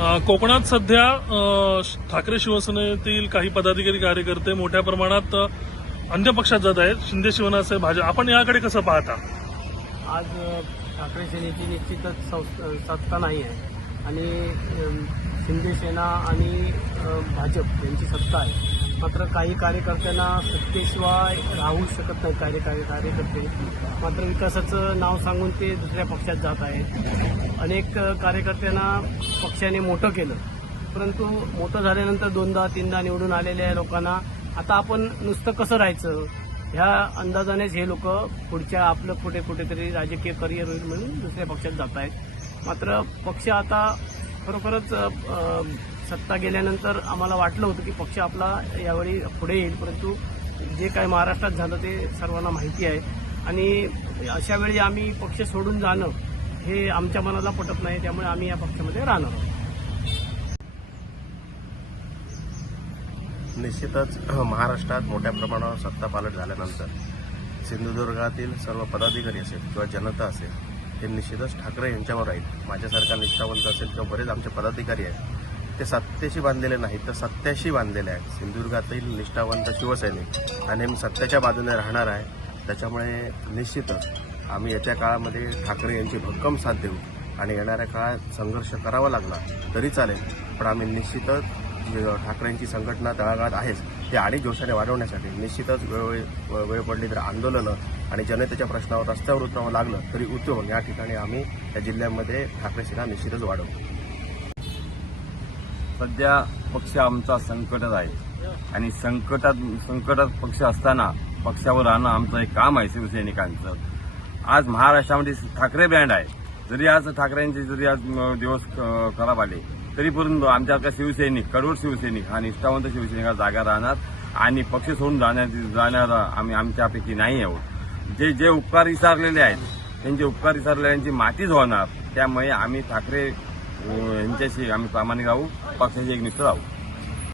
कोकणात सध्या ठाकरे शिवसेनेतील काही पदाधिकारी कार्यकर्ते मोठ्या प्रमाणात अन्य पक्षात जात आहेत. शिंदे शिवसेना भाजप आपण याकडे कसं पाहता? आज ठाकरे सेनेची निश्चितच सत्ता नाही आहे. आणि शिंदे सेना आणि भाजप यांची सत्ता आहे. मात्र काही कार्यकर्त्यांना सत्तेशिवाय राहू शकत नाही कार्यकारी कार्यकर्ते. मात्र विकासाचं नाव सांगून ते दुसऱ्या पक्षात जात आहेत. अनेक कार्यकर्त्यांना पक्षाने मोठं केलं. परंतु मोठं झाल्यानंतर दोनदा तीनदा निवडून आलेल्या लोकांना आता आपण नुसतं कसं राहायचं? ह्या अंदाजानेच हे लोक पुढच्या आपलं कुठे कुठेतरी राजकीय करिअर होईल म्हणून दुसऱ्या पक्षात जात आहेत. मात्र पक्ष आता खरोखरच सत्ता गेल्यानंतर आम्हाला वाटलं होतं की पक्ष आपला यावेळी पुढे येईल परंतु जे काय महाराष्ट्रात झालं ते सर्वांना माहिती आहे. आणि अशा वेळी आम्ही पक्ष सोडून जाणं हे आमच्या मनाला पटत नाही त्यामुळे आम्ही या पक्षामध्ये राहणार आहोत. निश्चितच महाराष्ट्रात मोठ्या प्रमाणावर सत्ता पालट झाल्यानंतर सिंधुदुर्गातील सर्व पदाधिकारी असेल किंवा जनता असेल हे निश्चितच ठाकरे यांच्यावर राहील माझ्यासारखा निष्ठावंत असेल किंवा बरेच आमचे पदाधिकारी आहेत. ते सत्तेशी बांधलेले नाहीत तर सत्याशी बांधलेले आहेत. सिंधुदुर्गातील निष्ठावंत शिवसैनिक आणि मी सत्याच्या बाजूने राहणार आहे. त्याच्यामुळे निश्चितच आम्ही येत्या काळामध्ये ठाकरे यांची भक्कम साथ देऊ आणि येणाऱ्या काळात संघर्ष करावा लागला तरी चालेल. पण आम्ही निश्चितच ठाकरेंची संघटना तळागाळात आहेच ते आणि जोशाने वाढवण्यासाठी निश्चितच वेळ वेळ पडली तर आंदोलनं आणि जनतेच्या प्रश्नावर रस्त्यावर उतरावं लागलं तरी उतरवून या ठिकाणी आम्ही या जिल्ह्यामध्ये ठाकरे सेना निश्चितच वाढवू. सध्या पक्ष आमचा संकटात आहे. आणि संकटात संकटात पक्ष असताना पक्षावर राहणं आमचं एक काम आहे शिवसैनिकांचं. आज महाराष्ट्रामध्ये ठाकरे ब्रँड आहे. जरी आज ठाकरेंचे जरी आज दिवस खराब आले तरी परंतु आमच्या शिवसैनिक कडवट शिवसैनिक हा निष्ठावंत शिवसैनिका जागा राहणार आणि पक्ष सोडून जाण्याची जाणारा आम्ही आमच्यापैकी नाही आहोत. जे जे उपकार विसरलेले आहेत त्यांचे उपकार विसरलेल्यांची मातीच होणार. त्यामुळे आम्ही ठाकरे अ, यांच्याशी आम्ही प्रामाणिक राहू पक्षाची एक निष्ठ राहू